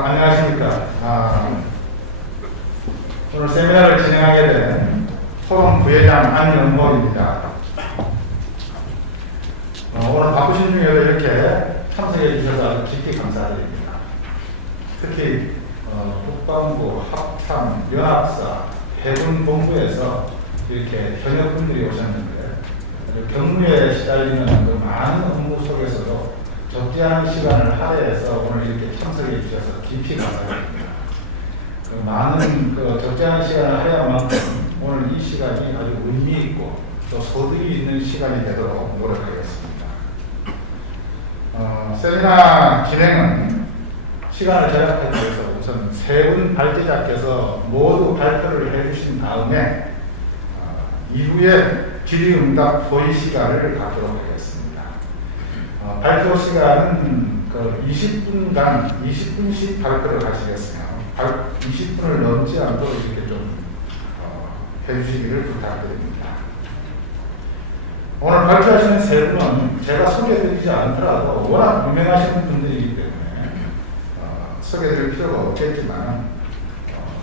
안녕하십니까. 오늘 세미나를 진행하게 된 포럼 부회장 안영모입니다. 오늘 바쁘신 중에도 이렇게 참석해 주셔서 깊이 감사드립니다. 특히 국방부, 합참, 연합사, 해군본부에서 이렇게 현역분들이 오셨는데 경무에 시달리는 그 많은 업무 속에서도 적지 않은 시간을 할애해서 오늘 이렇게 참석해 주셔서 깊이 감사드립니다. 그 많은 적지 않은 시간을 할애한 만큼 오늘 이 시간이 아주 의미 있고 또 소득이 있는 시간이 되도록 노력하겠습니다. 세미나 진행은 시간을 절약하기 위해서 우선 세 분 발제자께서 모두 발표를 해주신 다음에 이후에 질의응답 소위 시간을 갖도록 하겠습니다. 발표 시간은 20분간 20분씩 발표를 하시겠으며 20분을 넘지 않도록 이렇게 좀 해주시기를 부탁드립니다. 오늘 발표하시는 세 분은 제가 소개해드리지 않더라도 워낙 유명하신 분들이기 때문에 소개해드릴 필요가 없겠지만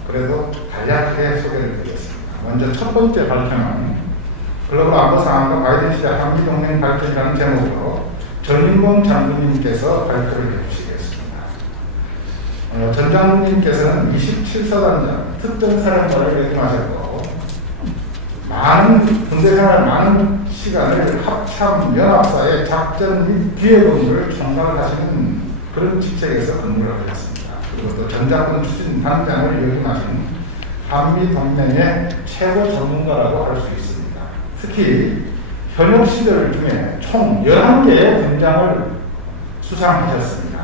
그래도 간략하게 소개를 드리겠습니다. 먼저 첫 번째 발표는 글로벌 안보 상황과 바이든 시대 한미동맹 발전이라는 제목으로 전인범 장군님께서 발표를 해주시겠습니다. 전 장군님께서는 27사단장 특전사령관을 역임하셨고 많은 군대 생활 많은 시간을 합참 연합사의 작전 및 기획업무를 총괄을 하시는 그런 직책에서 근무를 하셨습니다. 그리고 또 전 장군 추진 단장을 역임하신 한미 동맹의 최고 전문가라고 할 수 있습니다. 특히 현역 시절 중에 총 11개의 군장을 수상하셨습니다.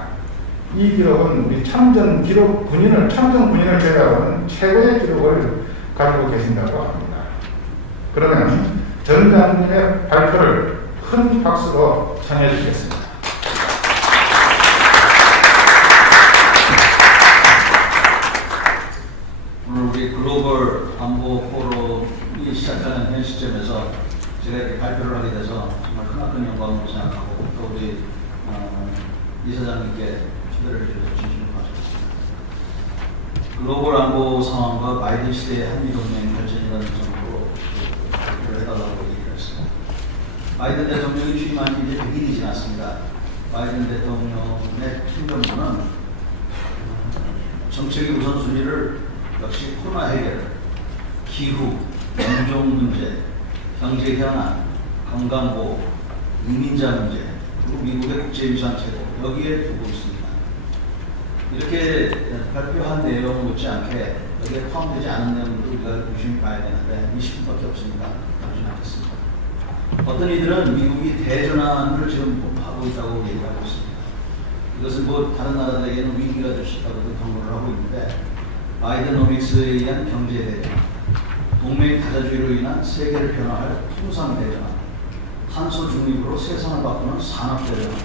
이 기록은 우리 참전 군인을 제외하고는 최고의 기록을 가지고 계신다고 합니다. 그러면 전 장군의 발표를 큰 박수로 청해 주시겠습니다. 오늘 우리 글로벌 안보 포럼이 시작하는 현 시점에서 제가 이렇게 발표를 하게 돼서 정말 크나큰 영광으로 생각하고 또 우리 이사장님께 초대를 해주셔서 진심으로 감사드립니다. 글로벌 안보 상황과 바이든 시대의 한미동맹 발전이라는 점으로 발표를 해달라고 얘기를 했습니다. 바이든 대통령이 취임한 지 이제 100일이 지났습니다. 바이든 대통령의 행정부는 정책의 우선순위를 역시 코로나 해결, 기후, 경종 문제, 경제 현안, 건강보호, 이민자 문제, 그리고 미국의 국제유산 제도 여기에 두고 있습니다. 이렇게 발표한 내용 못지않게 여기에 포함되지 않은 내용도 우리가 유심히 봐야 되는데 20분밖에 없으니까 다루지 않겠습니다. 어떤 이들은 미국이 대전환을 지금 하고 있다고 얘기하고 있습니다. 이것은 뭐 다른 나라들에게는 위기가 될 수 있다고 경고를 하고 있는데 바이든노믹스에 의한 경제 대전환, 동맹 다자주의로 인한 세계를 변화할 통상 대전환, 탄소 중립으로 세상을 바꾸는 산업 대전환,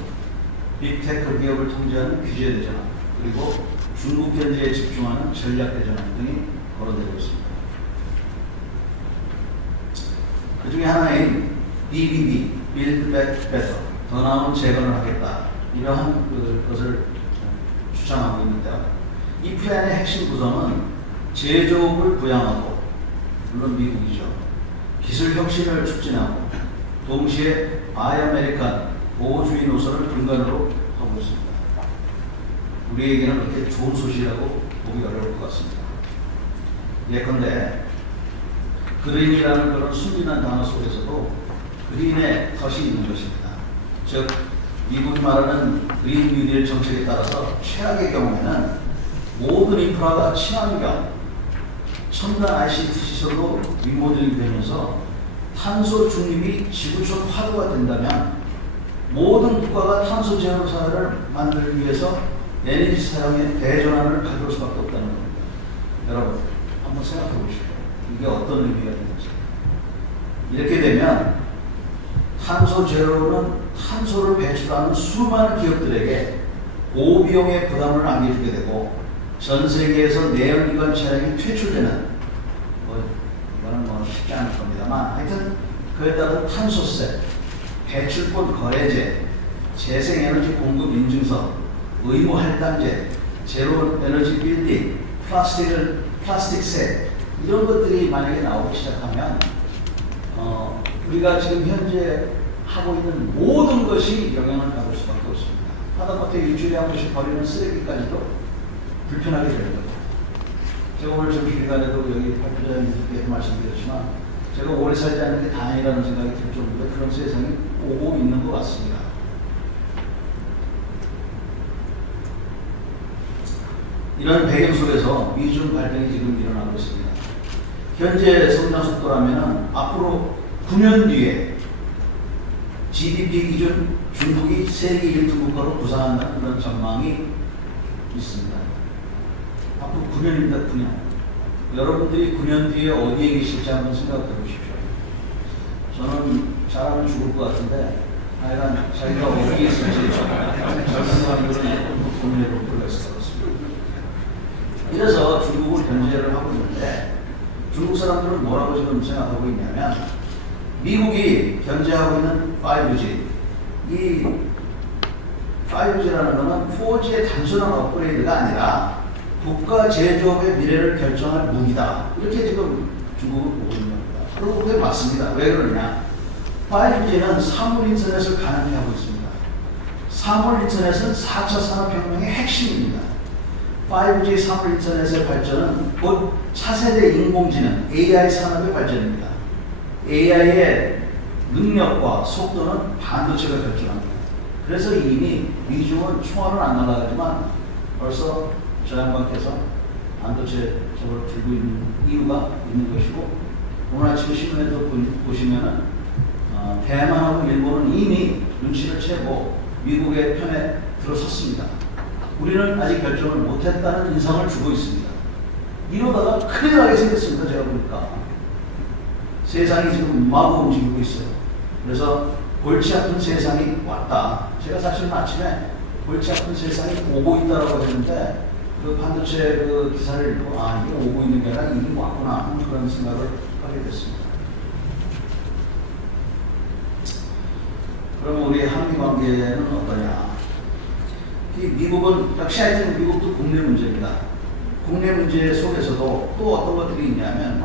빅테크 기업을 통제하는 규제 대전환, 그리고 중국 견제에 집중하는 전략 대전환 등이 거론되고 있습니다. 그 중에 하나인 BBB, Build Back Better, 더 나은 재건을 하겠다, 이러한 것을 주장하고 있는데요. 이 플랜의 핵심 구성은 제조업을 부양하고, 물론 미국이죠, 기술 혁신을 촉진하고, 동시에 바이아메리칸 보호주의 노선을 근간으로 하고 있습니다. 우리에게는 그렇게 좋은 소식이라고 보기 어려울 것 같습니다. 예컨대 그린이라는 그런 순진한 단어 속에서도 그린의 덫이 있는 것입니다. 즉 미국이 말하는 그린 뉴딜 정책에 따라서 최악의 경우에는 모든 인프라가 친환경, 첨단 ICT 시설로 리모델링 되면서 탄소 중립이 지구촌 화두가 된다면 모든 국가가 탄소 제로 사회를 만들기 위해서 에너지 사용의 대전환을 가져올 수밖에 없다는 겁니다. 여러분 한번 생각해 보십시오. 이게 어떤 의미가 있는지. 이렇게 되면 탄소 제로는 탄소를 배출하는 수많은 기업들에게 고비용의 부담을 안겨주게 되고 전 세계에서 내연기관 차량이 퇴출되는, 이거는 쉽지 않을 겁니다만 하여튼 그에 따른 탄소세, 배출권 거래제, 재생에너지 공급 인증서, 의무 할당제, 제로 에너지 빌딩, 플라스틱 셋 이런 것들이 만약에 나오기 시작하면 우리가 지금 현재 하고 있는 모든 것이 영향을 받을 수밖에 없습니다. 하다못해 일주일에 한 번씩 버리는 쓰레기까지도 불편하게 되는 거죠. 제가 오늘 점심시간에도 여기 발표자님들께 말씀드렸지만 제가 오래 살지 않는 게 다행이라는 생각이 들 정도로 그런 세상이 오고 있는 것 같습니다. 이런 배경 속에서 미중 갈등이 지금 일어나고 있습니다. 현재 성장 속도라면 앞으로 9년 뒤에 GDP 기준 중국이 세계 1등 국가로 부상한다는 그런 전망이 있습니다. 앞으로 9년입니다. 9년. 여러분들이 9년 뒤에 어디에 계실지 한번 생각해 보십시오. 저는 잘하면 죽을 것 같은데 하여간 자기가 어디에 있을지 젊은 사람들은 고민해 볼 필요가 있을 것 같습니다. 이래서 중국을 견제를 하고 있는데 중국 사람들은 뭐라고 지금 생각하고 있냐면 미국이 견제하고 있는 5G 이 5G라는 것은 4G의 단순한 업그레이드가 아니라 국가 제조업의 미래를 결정할 무기다. 이렇게 지금 중국을 보고 있는 겁니다. 그리고 그게 맞습니다. 왜 그러냐? 5G는 사물 인터넷을 가능케 하고 있습니다. 사물 인터넷은 4차 산업혁명의 핵심입니다. 5G 사물 인터넷의 발전은 곧 차세대 인공지능 AI 산업의 발전입니다. AI의 능력과 속도는 반도체가 결정합니다. 그래서 이미 미중은 총알은 안 날아가지만 벌써 저 양반께서 반도체 저걸 들고 있는 이유가 있는 것이고 오늘 아침 신문에도 보시면은 대만하고 일본은 이미 눈치를 채고 미국의 편에 들어섰습니다. 우리는 아직 결정을 못했다는 인상을 주고 있습니다. 이러다가 큰일 나게 생겼습니다. 제가 보니까 세상이 지금 마구 움직이고 있어요. 그래서 골치 아픈 세상이 왔다. 제가 사실은 아침에 골치 아픈 세상이 오고 있다라고 했는데 그 반도체 그 기사를 읽고 이게 오고 있는 게 아니라 이미 왔구나 하는 그런 생각을 하게 됐습니다. 그럼 우리 한미 관계는 어떠냐? 이 미국은 역시 하여튼 미국도 국내 문제입니다. 국내 문제 속에서도 또 어떤 것들이 있냐면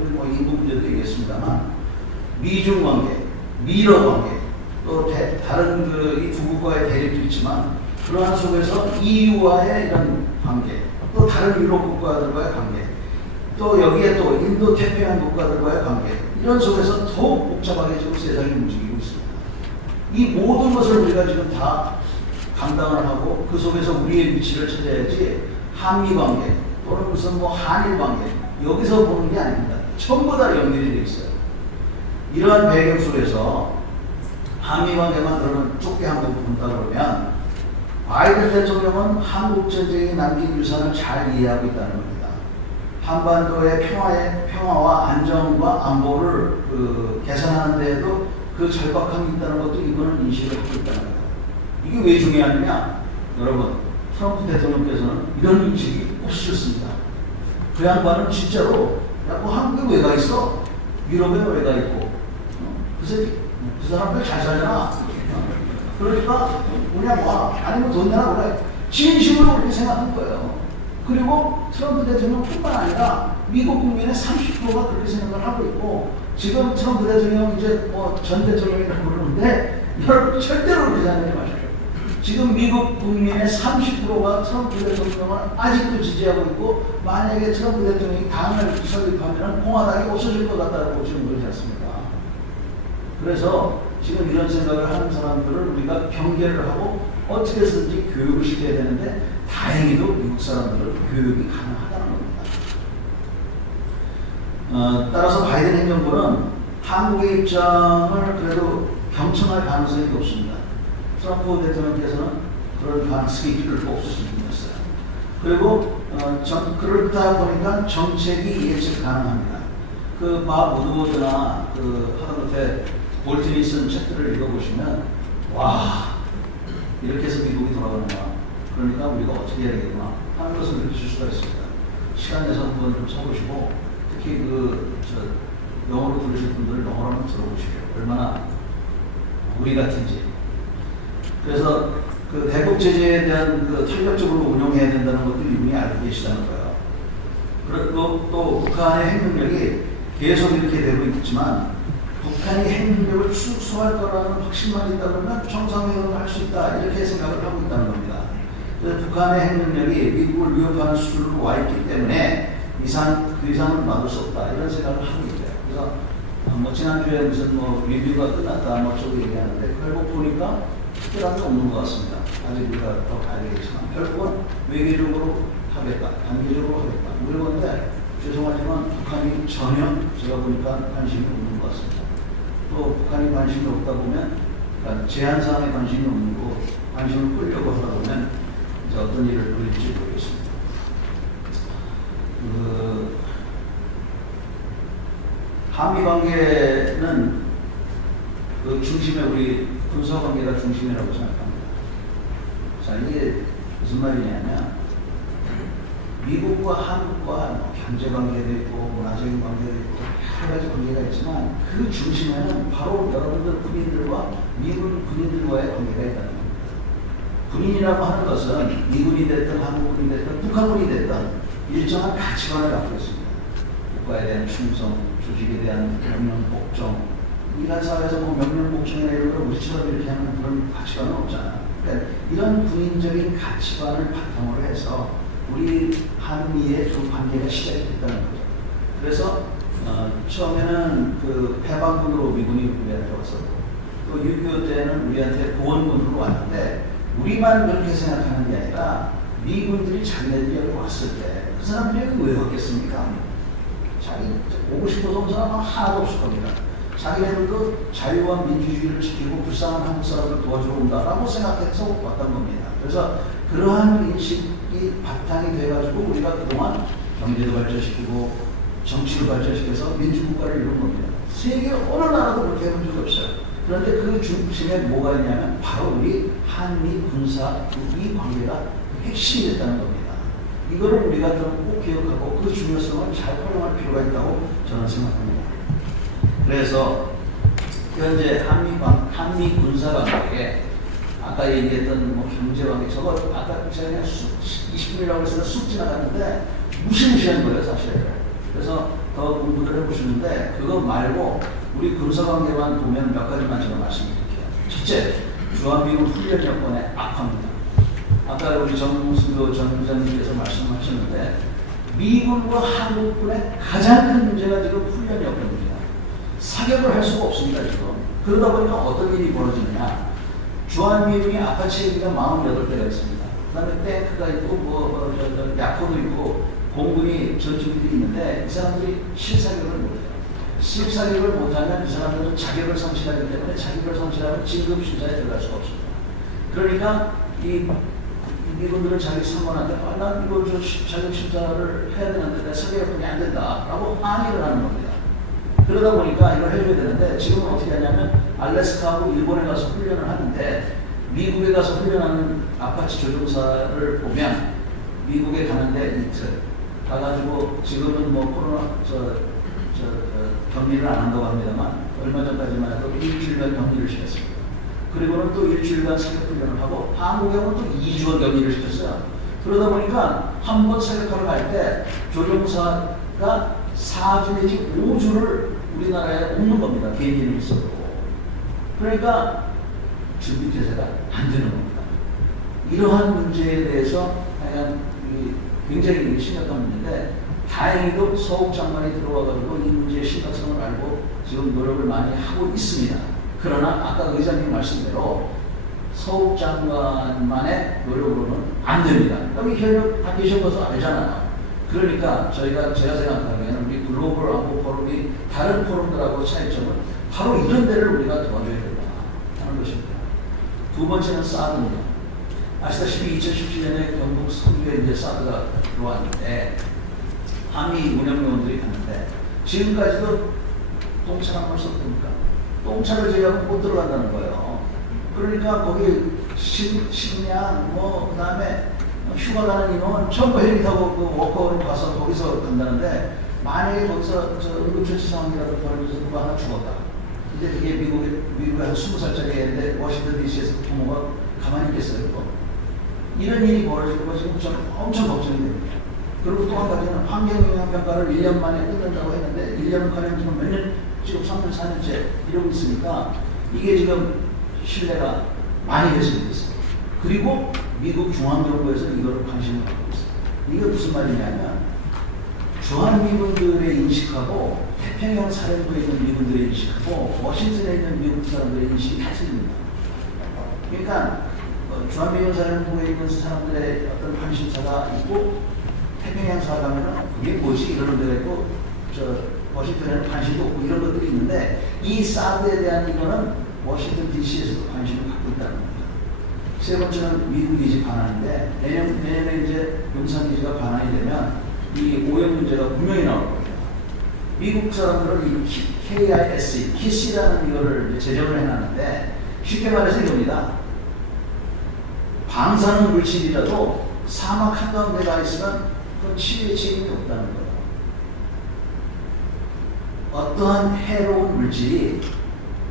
우리 뭐 인구 문제도 얘기했습니다만 미중 관계, 미러 관계, 또 다른 이 두 국가의 대립도 있지만 그러한 속에서 EU와의 이런 관계, 또 다른 유럽 국가들과의 관계, 또 여기에 또 인도 태평양 국가들과의 관계 이런 속에서 더욱 복잡하게 지금 세상이 움직이고 있습니다. 이 모든 것을 우리가 지금 다 감당을 하고 그 속에서 우리의 위치를 찾아야지 한미 관계 또는 무슨 뭐 한일 관계 여기서 보는 게 아닙니다. 전부 다 연결이 되어 있어요. 이러한 배경 속에서 한미 관계만 그러면 좁게 한번 본다 그러면 바이든 대통령은 한국 전쟁이 남긴 유산을 잘 이해하고 있다는 겁니다. 한반도의 평화와 안정과 안보를 개선하는 데에도 그 절박함이 있다는 것도 이거는 인식을 하고 있다는 겁니다. 이게 왜 중요하느냐? 여러분, 트럼프 대통령께서는 이런 인식이 없으셨습니다. 그 양반은 진짜로 뭐 한국에 왜 가 있어? 유럽에 왜 가 있고? 그 사람들 잘 살잖아. 그러니까 그냥 아니면 돈 내라 그래. 진심으로 그렇게 생각한 거예요. 그리고 트럼프 대통령뿐만 아니라 미국 국민의 30%가 그렇게 생각을 하고 있고 지금 트럼프 대통령 이제 전 대통령이라고 그러는데 여러분 절대로 그렇게 생각하지 마십시오. 지금 미국 국민의 30%가 트럼프 대통령을 아직도 지지하고 있고 만약에 트럼프 대통령이 당을 설립하면 공화당이 없어질 것 같다고 지금 그러지 않습니까? 그래서 지금 이런 생각을 하는 사람들을 우리가 경계를 하고 어떻게 해서든지 교육을 시켜야 되는데 다행히도 미국 사람들은 교육이 가능하다는 겁니다. 따라서 바이든 행정부는 한국의 입장을 그래도 경청할 가능성이 없습니다. 트럼프 대통령께서는 그런 가능성이 별로 없으셨어요. 그리고 그렇다 보니까 정책이 예측 가능합니다. 그 밥 우드워드나 하다못해 볼튼이 쓴 책들을 읽어보시면 와 이렇게 해서 미국이 돌아가는구나. 그러니까 우리가 어떻게 해야 되겠구나 하는 것을 느끼실 수가 있습니다. 시간 내서 한번 좀 써보시고 특히 영어로 들으실 분들 영어로 한번 들어보십시오. 얼마나 우리 같은지. 그래서 그 대북 제재에 대한 그 탄력적으로 운용해야 된다는 것도 이분이 알고 계시다는 거예요. 그리고 또 북한의 핵 능력이 계속 이렇게 되고 있지만 북한이 핵 능력을 축소할 거라는 확신만 있다 그러면 정상회담을 할 수 있다 이렇게 생각을 하고 있다는 겁니다. 그래서 북한의 핵 능력이 미국을 위협하는 수준으로 와 있기 때문에 그 이상은 막을 수 없다 이런 생각을 하고 있대요. 그래서 뭐 지난주에 무슨 뭐 리뷰가 끝났다 뭐 저도 얘기하는데 결국 보니까 특별한 게 없는 것 같습니다. 아직 우리가 더 봐야겠지만 결국은 외교적으로 하겠다, 단계적으로 하겠다 이런 건데 죄송하지만 북한이 전혀 제가 보니까 관심이 없는 것 같습니다. 또 북한이 관심이 없다 보면 그러니까 제한사항에 관심이 없는 거 관심을 끌려고 하다 보면 이제 어떤 일을 벌일지 모르겠습니다. 한미 관계는 그 중심에 우리 군사 관계가 중심이라고 생각합니다. 자, 이게 무슨 말이냐면 미국과 한국과 경제 관계도 있고 문화적인 관계도 있고 여러 가지 관계가 있지만 그 중심에는 바로 여러분들 군인들과 미군 군인들과의 관계가 있다는 겁니다. 군인이라고 하는 것은 미군이 됐든 한국군이 됐든 북한군이 됐든 일정한 가치관을 갖고 있습니다. 국가에 대한 충성, 조직에 대한 명령 복종. 인간 사회에서 뭐 명령 복종이나 이런 걸 우리처럼 이렇게 하는 그런 가치관은 없잖아요. 그러니까 이런 군인적인 가치관을 바탕으로 해서 우리 한미의 좀 관계가 시작이 됐다는 거죠. 그래서 처음에는 그 해방군으로 미군이 우리한테 왔었고 또 6.25 때는 우리한테 보원군으로 왔는데 우리만 그렇게 생각하는 게 아니라 미군들이 자기네들이 여기 왔을 때 그 사람들이 여기 왜 왔겠습니까? 자기 오고 싶어서 온 사람은 하나도 없을 겁니다. 자기네들도 자유와 민주주의를 지키고 불쌍한 한국 사람을 도와주러 온다라고 생각해서 왔던 겁니다. 그래서 그러한 인식이 바탕이 돼가지고 우리가 그동안 경제도 발전시키고 정치를 발전시켜서 민주국가를 이룬 겁니다. 세계 어느 나라도 그렇게 해본 적이 없어요. 그런데 그 중심에 뭐가 있냐면 바로 우리 한미 군사 이 관계가 핵심이 됐다는 겁니다. 이거를 우리가 좀 꼭 기억하고 그 중요성을 잘 활용할 필요가 있다고 저는 생각합니다. 그래서 현재 한미 군사 관계에 아까 얘기했던 뭐 경제 관계 저거 아까 제가 그냥 20분이라고 해서 쑥 지나갔는데 무시무시한 거예요 사실. 그래서 더 공부를 해보시는데 그거 말고 우리 군사 관계만 보면 몇 가지만 제가 말씀드릴게요. 첫째, 주한미군 훈련 여건의 악화입니다. 아까 우리 정무수 전 부장님께서 말씀하셨는데 미군과 한국군의 가장 큰 문제가 지금 훈련 여건입니다. 사격을 할 수가 없습니다 지금. 그러다 보니까 어떤 일이 벌어지느냐. 주한미군이 아파치 헬기가 48대가 있습니다. 그 다음에 탱크가 있고 야코도 있고 공군이 전투기들이 있는데 이 사람들이 실사격을 못해요. 실사격을 못하면 이 사람들은 자격을 상실하기 때문에 자격을 상실하면 진급 심사에 들어갈 수가 없습니다. 그러니까 이 미군들은 자기 상관한테 난 이거 자격 심사를 해야 되는데 내 사격이 안 된다라고 항의를 하는 겁니다. 그러다 보니까 이걸 해줘야 되는데 지금은 어떻게 하냐면 알래스카하고 일본에 가서 훈련을 하는데 미국에 가서 훈련하는 아파치 조종사를 보면 미국에 가는데 이틀 가가지고 지금은 뭐 코로나 격리를 안 한다고 합니다만 얼마 전까지만 해도 일주일간 격리를 시켰습니다. 그리고는 또 일주일간 사격 훈련을 하고 한국에 오면 또 2주간 격리를 시켰어요. 그러다 보니까 한 번 사격하러 갈 때 조종사가 4주 내지 5주를 우리나라에 옵는 겁니다. 개인이 있어도. 그러니까 준비 태세가 안 되는 겁니다. 이러한 문제에 대해서 하여간 굉장히 심각한 문제인데 다행히도 서욱 장관이 들어와가지고 이 문제의 심각성을 알고 지금 노력을 많이 하고 있습니다. 그러나 아까 의장님 말씀대로 서욱 장관만의 노력으로는 안 됩니다. 여기 현역 다 계셔서 알잖아요. 그러니까 제가 생각하기에는 우리 글로벌 안보 포럼이 다른 포럼들하고 차이점은 바로 이런 데를 우리가 도와줘야 된다 하는 것입니다. 두 번째는 사드입니다. 아시다시피 2017년에 경북 성주에 이제 사드가 들어왔는데 한미 운영요원들이 갔는데 지금까지도 똥차를 한번 썼습니까? 똥차를 제외하고 못 들어간다는 거예요. 그러니까 거기 식량 그 다음에 휴가 가는 인원 전부 헬기 타고 그 워커로 가서 거기서 간다는데 만약에 거기서 응급처치 상황이라도 벌어져서 누가 하나 죽었다. 근데 그게 미국에 한 20살짜리 애인데 워싱턴 DC에서 부모가 가만히 있겠어요? 또? 이런 일이 벌어지는 거 지금 저는 엄청 걱정이 됩니다. 그리고 또 한 가지는 환경영향평가를 1년 만에 끝낸다고 했는데 1년 가량 지금 몇 년, 지금 3년, 4년째 이러고 있으니까 이게 지금 신뢰가 많이 훼손이 됐어요. 그리고 미국 중앙정부에서 이걸 관심을 갖고 있어요. 이게 무슨 말이냐면 주한미군들의 인식하고 태평양 사령부에 있는 미군들의 인식하고 워싱턴에 있는 미국 사람들의 인식이 다 틀립니다. 그러니까 주한미군 사령부에 있는 사람들의 어떤 관심사가 있고 태평양사 가면은 그게 뭐지 이러는 데가 있고 워싱턴에는 관심도 없고 이런 것들이 있는데 이 사드에 대한 이거는 워싱턴 DC에서도 관심을 갖고 있다는 겁니다. 세 번째는 미국 기지 반환인데 내년에 이제 용산 기지가 반환이 되면 이 오염 문제가 분명히 나올 겁니다. 미국 사람들은 이 KIS라는 이거를 제정을 해놨는데 쉽게 말해서 이겁니다. 방사능 물질이라도 사막 한가운데 가 있으면 그건 치유의 책임이 없다는 거예요. 어떠한 해로운 물질이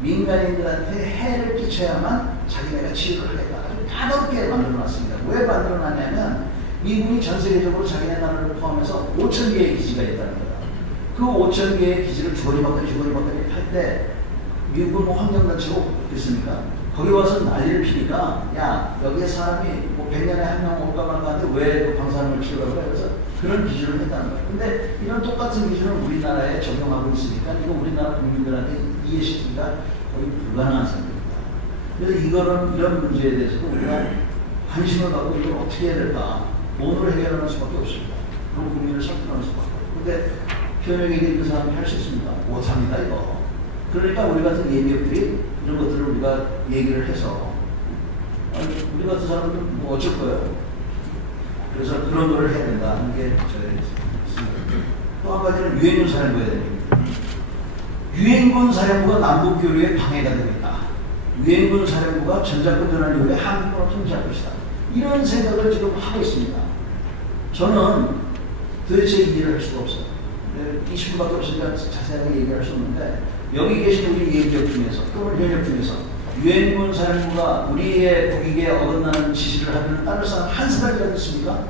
민간인들한테 해를 끼쳐야만 자기네가 치유를 하겠다. 아주 까다롭게 만들어놨습니다. 왜 만들어놨냐면 미국이 전 세계적으로 자기네 나라를 포함해서 5,000개의 기지가 있다는 거예요. 그 5,000개의 기지를 주거리막거리 할 때 미국은 뭐 환경단체가 있습니까? 거기 와서 난리를 피니까 야 여기에 사람이 뭐 100년에 한 명 올까 말까 하는데 왜 그 방사능을 치우라고 그래? 그래서 그런 기준을 했다는 거예요. 근데 이런 똑같은 기준을 우리나라에 적용하고 있으니까 이거 우리나라 국민들한테 이해시키기가 거의 불가능한 상태입니다. 그래서 이런 문제에 대해서도 우리가 관심을 갖고 이걸 어떻게 해야 될까? 돈으로 해결하는 수밖에 없습니다. 그리고 국민을 설득하는 수밖에 없고. 근데 현역에게 그 사람이 할 수 있습니까? 못합니다 이거. 그러니까 우리 같은 예비역들이 이런 것들을 우리가 얘기를 해서 우리 같은 사람들은 뭐 어쩔 거예요. 그래서 그런 거를 해야 된다 하는 게 저의 생각입니다. 또 한 가지는 유엔군 사령부에 됩니다. 유엔군 사령부가 남북 교류에 방해가 되고 있다. 유엔군 사령부가 전자권 전환 이후에 한국을 통제할 것이다. 이런 생각을 지금 하고 있습니다. 저는 도대체 이해를 할 수가 없어요. 20분밖에 없으니까 자세하게 얘기할 수 없는데 여기 계신 우리 예비역 중에서 또는 현역 중에서 유엔군 사령부가 우리의 국익에 어긋나는 지시를 하면 따를 사람 한 사람이라도 있습니까?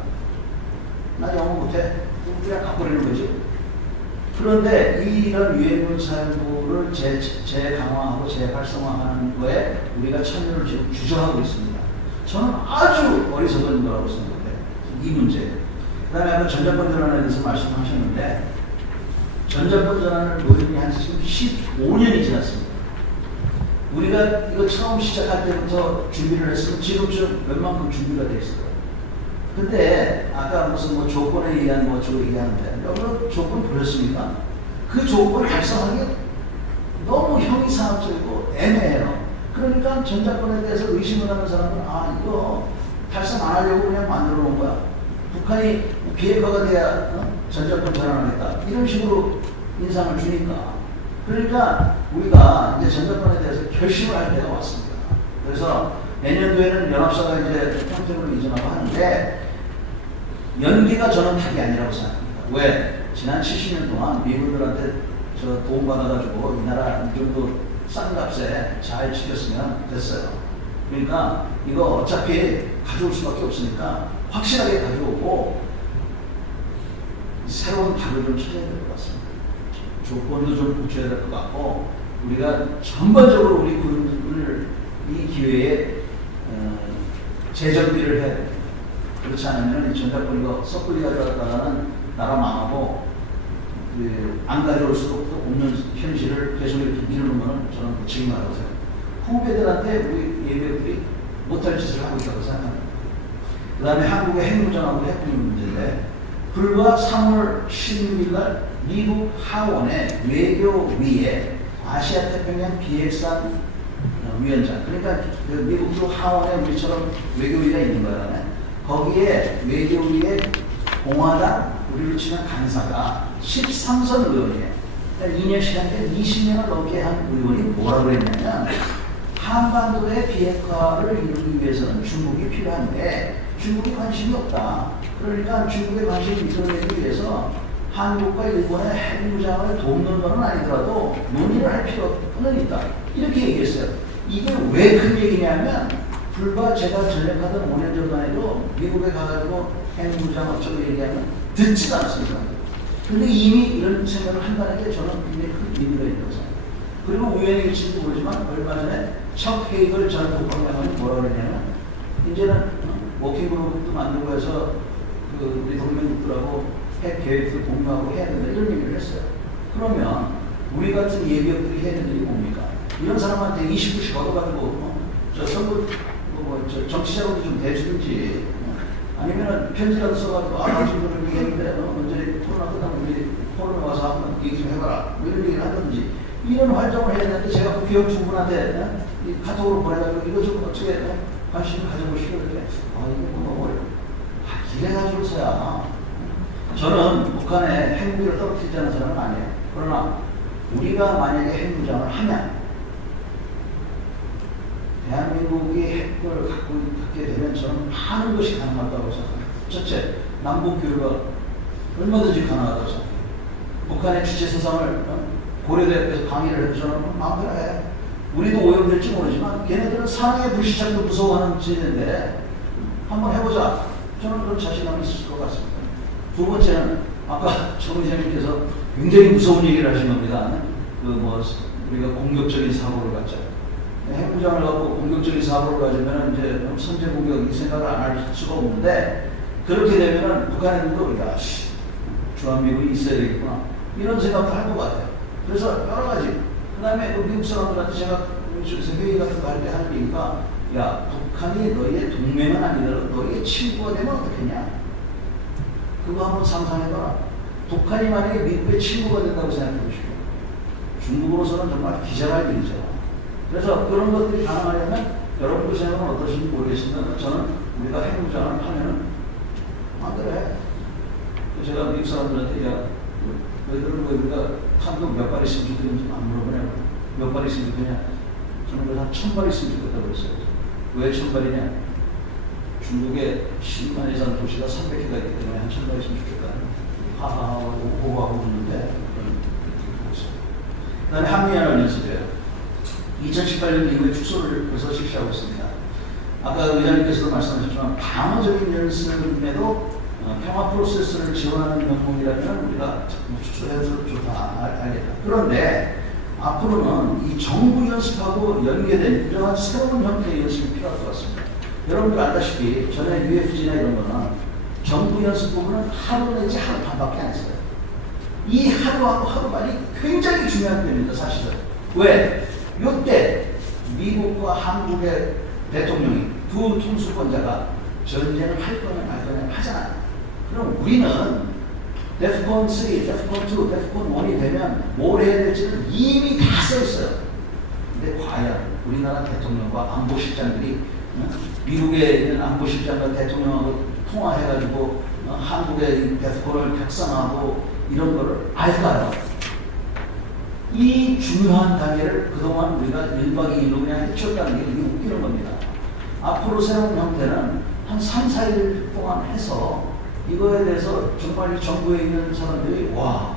나 영어 못해. 그냥 갖고 내는 거지. 그런데 이런 유엔군 사령부를 재강화하고 재활성화하는 거에 우리가 참여를 지금 주저하고 있습니다. 저는 아주 어리석은 거라고 생각해요. 이 문제. 그 다음에 아까 전자권 전환에 대해서 말씀하셨는데 전자권 전환을 노력이 한 지금 15년이 지났습니다. 우리가 이거 처음 시작할 때부터 준비를 했으면 지금쯤 웬만큼 준비가 돼 있을 거예요. 근데 아까 무슨 뭐 조건에 의한 뭐 저거 얘기하는데 여러분 조건 보셨습니까? 그 조건을 달성하기 너무 형이상학적이고 애매해요. 그러니까 전자권에 대해서 의심을 하는 사람은 아 이거 달성 안 하려고 그냥 만들어 놓은 거야. 북한이 비핵화가 돼야 전자권 전환하겠다. 이런 식으로 인상을 주니까. 그러니까 우리가 이제 전자권에 대해서 결심을 할 때가 왔습니다. 그래서 내년도에는 연합사가 이제 평택으로 이전하고 하는데 연기가 저는 답이 아니라고 생각합니다. 왜? 지난 70년 동안 미국들한테 저 도움받아가지고 이 나라 이 정도 싼 값에 잘 지켰으면 됐어요. 그러니까 이거 어차피 가져올 수밖에 없으니까 확실하게 가져오고 새로운 답을 좀 찾아야 될 것 같습니다. 조건도 좀 붙여야 될 것 같고 우리가 전반적으로 우리 군을 이 기회에 재정비를 해야 됩니다. 그렇지 않으면 이 전자권 이거 섣불리 가져갔다가는 나라 망하고 안 가져올 수도 없는 현실을 계속 이렇게 미루는 것은 저는 무책임하다고 생각합니다. 후배들한테 우리 예비역들이 못할 짓을 하고 있다고 생각합니다. 그 다음에 한국의 핵무장하고 핵군인 문제인데 불과 3월 16일 날 미국 하원의 외교위에 아시아 태평양 비핵산 위원장 그러니까 그 미국도 하원에 우리처럼 외교위가 있는 거라네. 거기에 외교위에 공화당 우리로 치면 간사가 13선 의원이에요. 그러니까 2년 시간 때 20년을 넘게 한 의원이 뭐라고 했냐면 한반도의 비핵화를 이루기 위해서는 중국이 필요한데 중국이 관심이 없다. 그러니까 중국의 관심을 이끌어내기 위해서 한국과 일본의 핵무장을 돕는 것은 아니더라도 논의를 할 필요는 있다. 이렇게 얘기했어요. 이게 왜 큰 얘기냐면 불과 제가 전역하던 5년 전만 해도 미국에 가가지고 핵무장 어쩌고 얘기하면 듣지도 않습니다. 근데 이미 이런 생각을 한다는 게 저는 굉장히 큰 의미가 있다고 생각합니다. 그리고 우연일지도 모르지만 얼마 전에 척 헤이걸 전 국방장관이 뭐라고 그랬냐면 이제는 워킹그룹도 만들고 해서 그 우리 동맹국들하고 핵 계획을 공유하고 해야 된다 이런 얘기를 했어요. 그러면 우리 같은 예비역들이 해야 되는 일이 뭡니까? 이런 사람한테 20불씩 얻어가지고 저 선거 저 정치자금도 좀 대주든지 아니면은 편지라도 써가지고 지금 그런 얘기했는데 언제 코로나 끝나면 우리 포럼에 와서 한번 얘기 좀 해봐라 뭐 이런 얘기를 하든지 이런 활동을 해야 되는데 제가 그 기업 주분한테 이 카톡으로 보내가지고 이거 좀 어떻게 관심을 가져보시고 이렇게 이게 너무 어려워. 이래가지고서야 저는 북한의 핵무기를 떨어뜨리자는 사람은 아니에요. 그러나 우리가 만약에 핵무장을 하면 대한민국이 핵을 갖게 되면 저는 많은 것이 가능하다고 생각합니다. 첫째, 남북 교류가 얼마든지 가능하다고 생각합니다. 북한의 주체 사상을 고려대학에서 강의를 해도 저는 마음대로 해. 우리도 오염될지 모르지만 걔네들은 사랑의 불시착도 무서워하는 지인인데 한번 해보자. 저는 그런 자신감이 있을 것 같습니다. 두 번째는 아까 정 의장님께서 굉장히 무서운 얘기를 하신 겁니다. 우리가 공격적인 사고를 갖자. 핵무장을 갖고 공격적인 사고를 가지면 이제 선제 공격 이 생각을 안 할 수가 없는데 그렇게 되면은 북한에도 주한미군이 있어야 되겠구나 이런 생각도 할 것 같아요. 그래서 여러 가지. 그다음에 미국 사람들한테 제가 회의 같은 거 할 때 하는 얘기가 야 북한이 너희의 동맹은 아니더라도 너희의 친구가 되면 어떻겠냐? 그거 한번 상상해봐라. 북한이 만약에 미국의 친구가 된다고 생각해보시고 중국으로서는 정말 기절할 일이죠. 그래서 그런 것들이 가능하려면 여러분들 생각은 어떠신지 모르겠습니다. 저는 우리가 핵무장을 하면은 마음대로 해. 제가 미국 사람들한테 너희들은 우리가 탄도 몇 발 있으면 좋겠는지 안 물어보냐고. 몇 발 있으면 좋겠냐? 저는 그래서 한 1000발 있으면 좋겠다고 그랬어요. 왜 1000발이냐? 중국에 10만 이상 도시가 300개가 있기 때문에 한 1000발 있으면 좋겠다. 하하하고 오고하고 있는데 그 다음에 한미연합 연습이에요. 2018년 이후에 축소를 벌써 실시하고 있습니다. 아까 의장님께서도 말씀하셨지만 방어적인 연습에도 평화 프로세스를 지원하는 명목이라면 우리가 축소해서 좋다 알겠다. 그런데 앞으로는 이 정부 연습하고 연계된 이러한 새로운 형태의 연습이 필요할 것 같습니다. 여러분들 알다시피 전에 UFG나 이런 거는 정부 연습 부분은 하루 내지 하루 반밖에 안 했어요. 이 하루하고 하루만이 굉장히 중요한 점입니다. 사실은. 왜? 이때 미국과 한국의 대통령이 두 통수권자가 전쟁을 할 거냐 말 거냐 하잖아요. 그럼 우리는 데프콘 3, 데프콘 2, 데프콘 1이 되면 뭘 해야 될지는 이미 다 써 있어요. 근데 과연 우리나라 대통령과 안보실장들이 미국에 있는 안보실장과 대통령하고 통화해가지고 한국의 데프콘을 격상하고 이런 거를 알까요? 이 중요한 단계를 그동안 우리가 1박 2일로 그냥 해쳤다는 게 이게 웃기는 겁니다. 앞으로 새로운 형태는 한 3, 4일 동안 해서 이거에 대해서 정말 정부에 있는 사람들이 와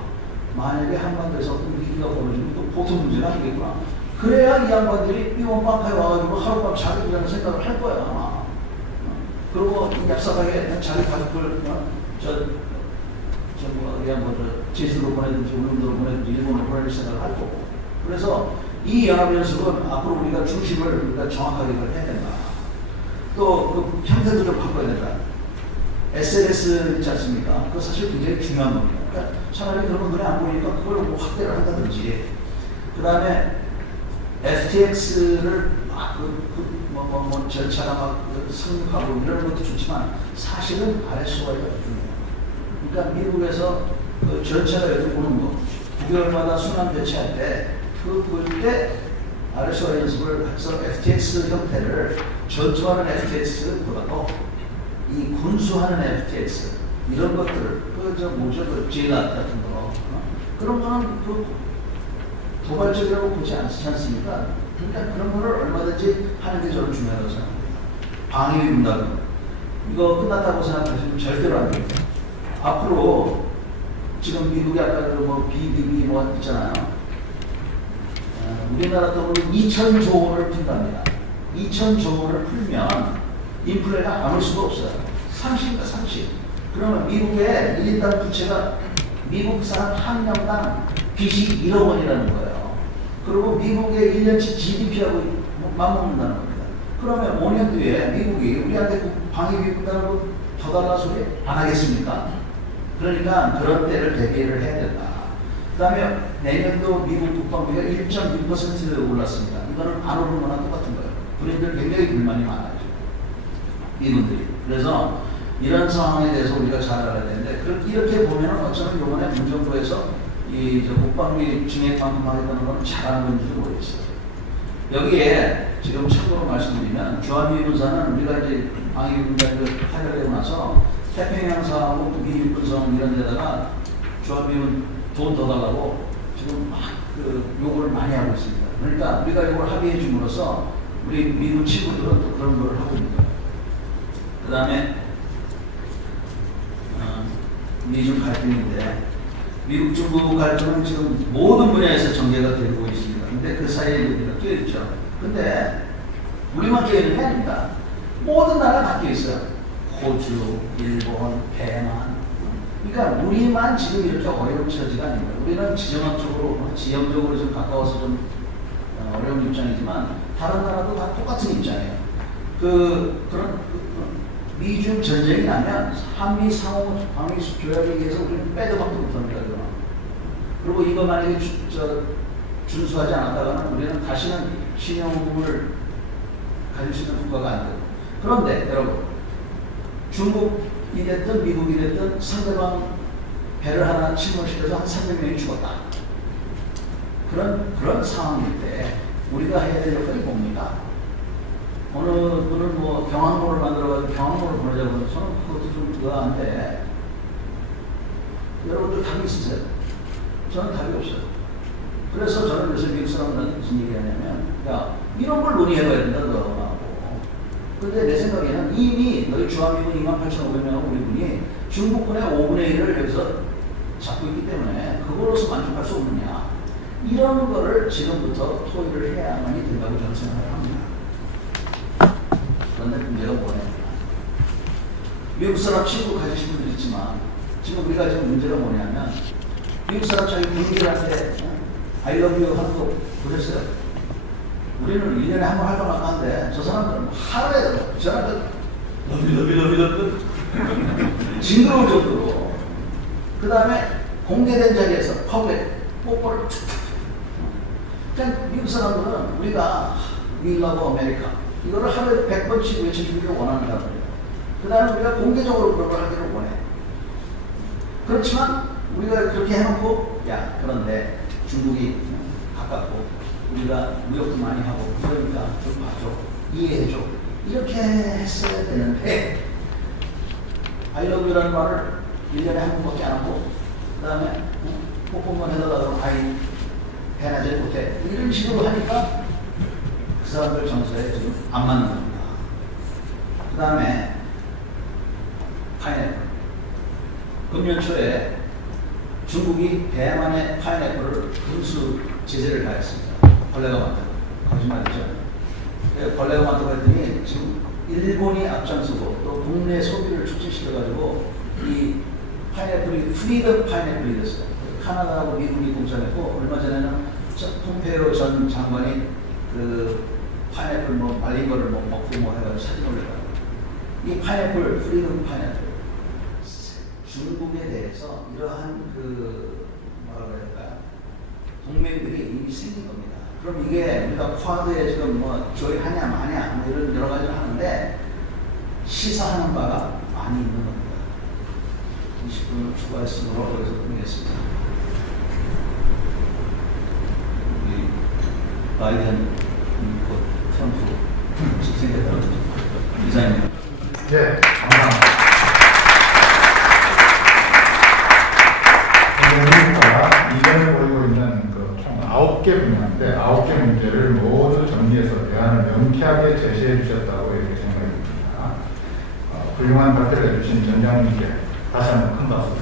만약에 한반도에서 위기가 벌어지면 또 보통 문제가 아니겠구나. 그래야 이 양반들이 이원방카에 와가지고 하룻밤 자기라는 생각을 할 거야 아마. 그리고 얍삽하게 자기 가족들 제주도로 보내든지 울릉도로 보내든지 일본으로 보낼 생각을 할 거고. 그래서 이 연합연습은 앞으로 우리가 중심을 우리가 정확하게 해야 된다. 또 그 형태들을 바꿔야 된다. SNS 있지 않습니까? 그거 사실 굉장히 중요한 겁니다. 그러니까 차라리 그런 거 눈에 안 보이니까 그걸 뭐 확대를 한다든지. 그 다음에 FTX를 절차가 막 성립하고 이런 것도 좋지만 사실은 RSOI가 중요해요. 그러니까 미국에서 그 절차가 이렇게 보는 거, 9개월마다 순환 배치할 때, 볼 때 RSOI 연습을 해서 FTX 형태를 전투하는 FTX보다도 이 군수하는 FTX 이런 것들을 그 제일 같은 거 그런 거는 그 도발적이라고 보지 않지 않습니까? 그러니까 그런 거를 얼마든지 하는 게 저는 중요하다고 생각합니다. 방위비 문답 이거 끝났다고 생각하시면 절대로 안 됩니다. 앞으로 지금 미국이 아까 BBB 있잖아요. 우리나라 돈으로 2000조 원을 푼답니다. 2,000조 원을 풀면 인플레가 남을 수가 없어요. 상식입니다, 상식. 그러면 미국의 1인당 부채가 미국 사람 한 명당 빚이 1억 원이라는 거예요. 그리고 미국의 1년치 GDP하고 맞먹는다는 겁니다. 그러면 5년 뒤에 미국이 우리한테 방위비 분담으로 더 달라 소리 안 하겠습니까? 그러니까 그런 때를 대비를 해야 된다. 그 다음에 내년도 미국 국방비가 1.6% 올랐습니다. 이거는 안 오르는 거나 똑같은 거예요. 본인들 굉장히 불만이 많아요. 이분들이. 그래서 이런 상황에 대해서 우리가 잘 알아야 되는데, 이렇게 보면은 어쩌면 이번에 문정부에서 이 국방비 증액만큼 하겠다는 건 잘하는 건지도 모르겠어요. 여기에 지금 참고로 말씀드리면 주한미 군사는 우리가 이제 방위 군사를 타결되고 나서 태평양사하고 북미 육군성 이런 데다가 주한미군 돈 더 달라고 지금 막 요구를 많이 하고 있습니다. 그러니까 우리가 이걸 합의해 줌으로써 우리 미국 친구들은 또 그런 걸 하고 있는 거예요. 그 다음에 미중 갈등인데, 미국 중국 갈등은 지금 모든 분야에서 전개가 되고 있습니다. 근데 그 사이에 우리가 껴있죠. 근데 우리만 껴있는 게 아닙니다. 모든 나라가 다 껴있어요. 호주, 일본, 대만. 그러니까 우리만 지금 이렇게 어려운 처지가 아닙니다. 우리는 지정학적으로, 지형적으로 좀 가까워서 좀 어려운 입장이지만 다른 나라도 다 똑같은 입장이에요. 그런 미중 전쟁이 나면 한미 상호 방위 조약에 의해서 우리는 빼도 박도 못합니다. 그리고 이거 만약에 준수하지 않았다가는 우리는 다시는 신용을 가질 수 있는 국가가 안 돼요. 그런데 여러분, 중국이 됐든 미국이 됐든 상대방 배를 하나 침몰시켜서 한 300명이 죽었다. 그런 상황일 때 우리가 해야 될 역할이 뭡니까? 어느 분은 뭐 경항모를 만들어가지고 경항모를 보내자고 하면 저는 그것도 좀 의아한데, 여러분들 답이 있으세요? 저는 답이 없어요. 그래서 저는 요새 미국 사람들한테 무슨 얘기 하냐면, 야, 이런 걸 논의해봐야 된다, 너하고. 근데 내 생각에는 이미 너희 주한미군 28,500명하고 우리 군이 중국군의 5분의 1을 여기서 잡고 있기 때문에 그걸로서 만족할 수 없느냐. 이런 거를 지금부터 토의를 해야만이 된다고 저는 생각을 합니다. 그런데 문제가 뭐냐면, 미국 사람 친구 가지신 분들 있지만 지금 우리가 지금 문제가 뭐냐면, 미국 사람 자기 군인들한테 I love you 하는 거 보셨어요? 우리는 1년에 한 번 활동할까 하는데 저 사람들은 하루에 저 사람들 러비 징그러울 정도로. 그 다음에 공개된 자리에서 퍼블릭 뽀뽀를 그냥 미국 사람들은 우리가 We love America 이거를 하루에 100번씩 외쳐주기를 원한다는 거예요. 그 다음에 우리가 공개적으로 그런 걸 하기를 원해. 그렇지만 우리가 그렇게 해놓고, 야, 그런데 중국이 가깝고 우리가 무역도 많이 하고 그러니까 좀 봐줘, 이해해줘, 이렇게 했어야 되는데, I love you라는 말을 1년에 한 번밖에 안 하고 그 다음에 뽀뽀만 해달라고 아이 해나지 못해, 이런 식으로 하니까 그 사람들 정서에 지금 안 맞는 겁니다. 그 다음에 파인애플. 금년 초에 중국이 대만의 파인애플을 금수 제재를 가했습니다. 벌레가 많다고. 거짓말이죠. 벌레가 많다고 했더니 지금 일본이 앞장서고 또 국내 소비를 촉진시켜가지고 이 파인애플이 프리덤 파인애플이 됐어요. 카나다하고 미국이 공짜냈고, 얼마 전에는 폼페이오 전 장관이 그 파인애플 뭐 말린 거를 뭐 먹고 뭐 해가지고 사진 올려가지고, 이 파인애플, 프리덤 파인애플, 중국에 대해서 이러한 그 뭐라 그래야 될까요? 동맹들이 이미 생긴 겁니다. 그럼 이게 우리가 쿼드에 지금 뭐 조율하냐 마냐 뭐 이런 여러 가지를 하는데 시사하는 바가 많이 있는 겁니다. 20분을 추가했으므로 여기서 끝내겠습니다. 우리 바이든 곧 트럼프 직생됐다는 이사입니다. 네, 감사합니다. 우리가 이전에 보이고 있는 총 9개 분야인데 9개 문제를 모두 정리해서 대안을 명쾌하게 제시해 주셨다고 이렇게 생각이 듭니다. 훌륭한 발표를 해주신 전장님께 다시 한번 큰 박수